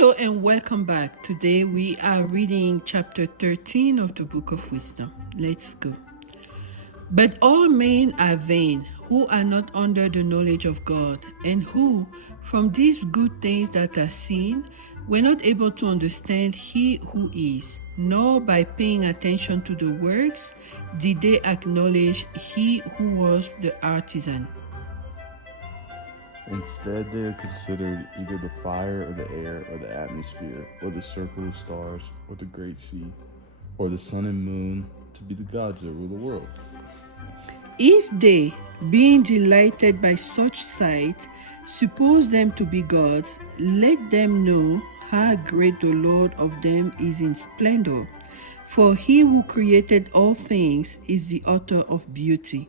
Hello and welcome back. Today we are reading chapter 13 of the Book of Wisdom. Let's go. But all men are vain, who are not under the knowledge of God, and who, from these good things that are seen, were not able to understand He who is, nor by paying attention to the works did they acknowledge He who was the artisan. Instead, they are considered either the fire or the air or the atmosphere or the circle of stars or the great sea or the sun and moon to be the gods that rule the world. If they, being delighted by such sight, suppose them to be gods, let them know how great the Lord of them is in splendor. For He who created all things is the author of beauty.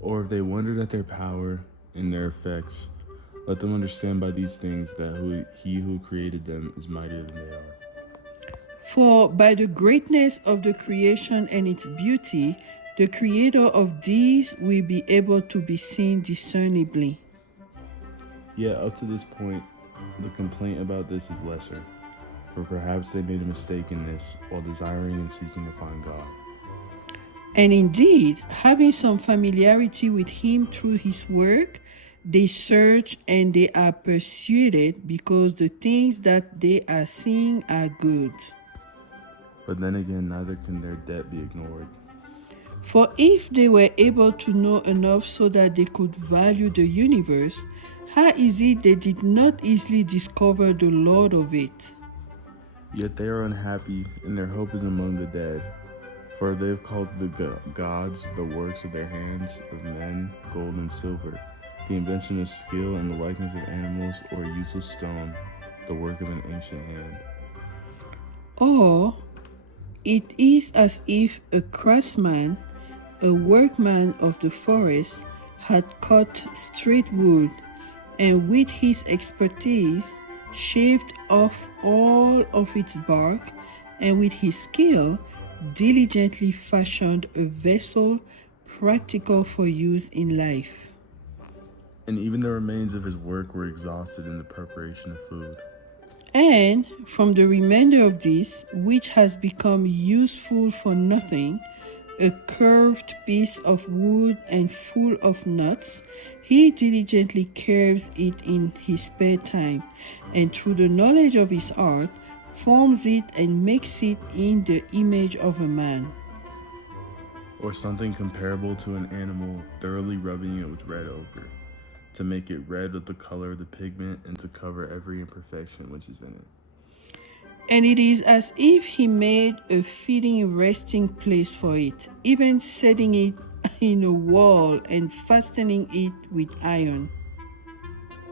Or if they wondered at their power and their effects, let them understand by these things that He who created them is mightier than they are. For by the greatness of the creation and its beauty, the Creator of these will be able to be seen discernibly. Yet up to this point, the complaint about this is lesser, for perhaps they made a mistake in this while desiring and seeking to find God. And indeed, having some familiarity with Him through His work, they search and they are persuaded because the things that they are seeing are good. But then again, neither can their debt be ignored. For if they were able to know enough so that they could value the universe, how is it they did not easily discover the Lord of it? Yet they are unhappy, and their hope is among the dead. For they have called the gods the works of their hands, of men, gold and silver, the invention of skill and the likeness of animals, or a useless stone, the work of an ancient hand. Or it is as if a craftsman, a workman of the forest, had cut straight wood, and with his expertise shaved off all of its bark, and with his skill diligently fashioned a vessel practical for use in life. And even the remains of his work were exhausted in the preparation of food. And from the remainder of this, which has become useful for nothing, a curved piece of wood and full of nuts, he diligently carves it in his spare time, and through the knowledge of his art, forms it and makes it in the image of a man. Or something comparable to an animal, thoroughly rubbing it with red ochre, to make it red with the color of the pigment and to cover every imperfection which is in it. And it is as if he made a fitting resting place for it, even setting it in a wall and fastening it with iron.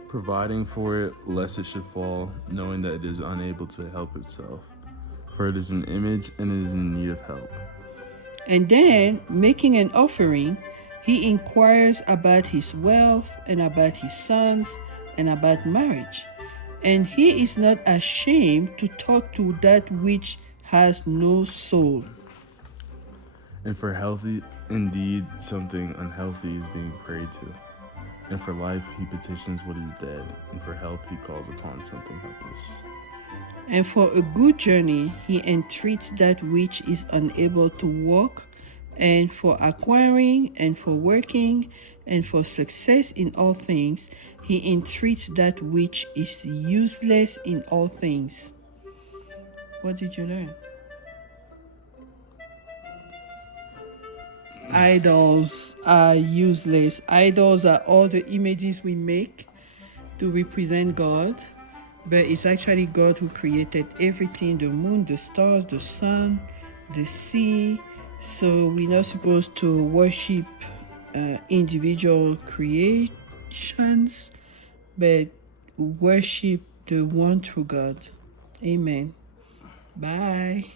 Providing for it lest it should fall, knowing that it is unable to help itself, for it is an image and it is in need of help. And then, making an offering, he inquires about his wealth and about his sons and about marriage. And he is not ashamed to talk to that which has no soul. And for healthy, indeed, something unhealthy is being prayed to. And for life, he petitions what is dead, and for help, he calls upon something helpless. And for a good journey, he entreats that which is unable to walk, and for acquiring, and for working, and for success in all things, he entreats that which is useless in all things. What did you learn? Idols are useless. Idols are all the images we make to represent God, but it's actually God who created everything, the moon, the stars, the sun, the sea. So we're not supposed to worship individual creations, but worship the one true God. Amen. Bye.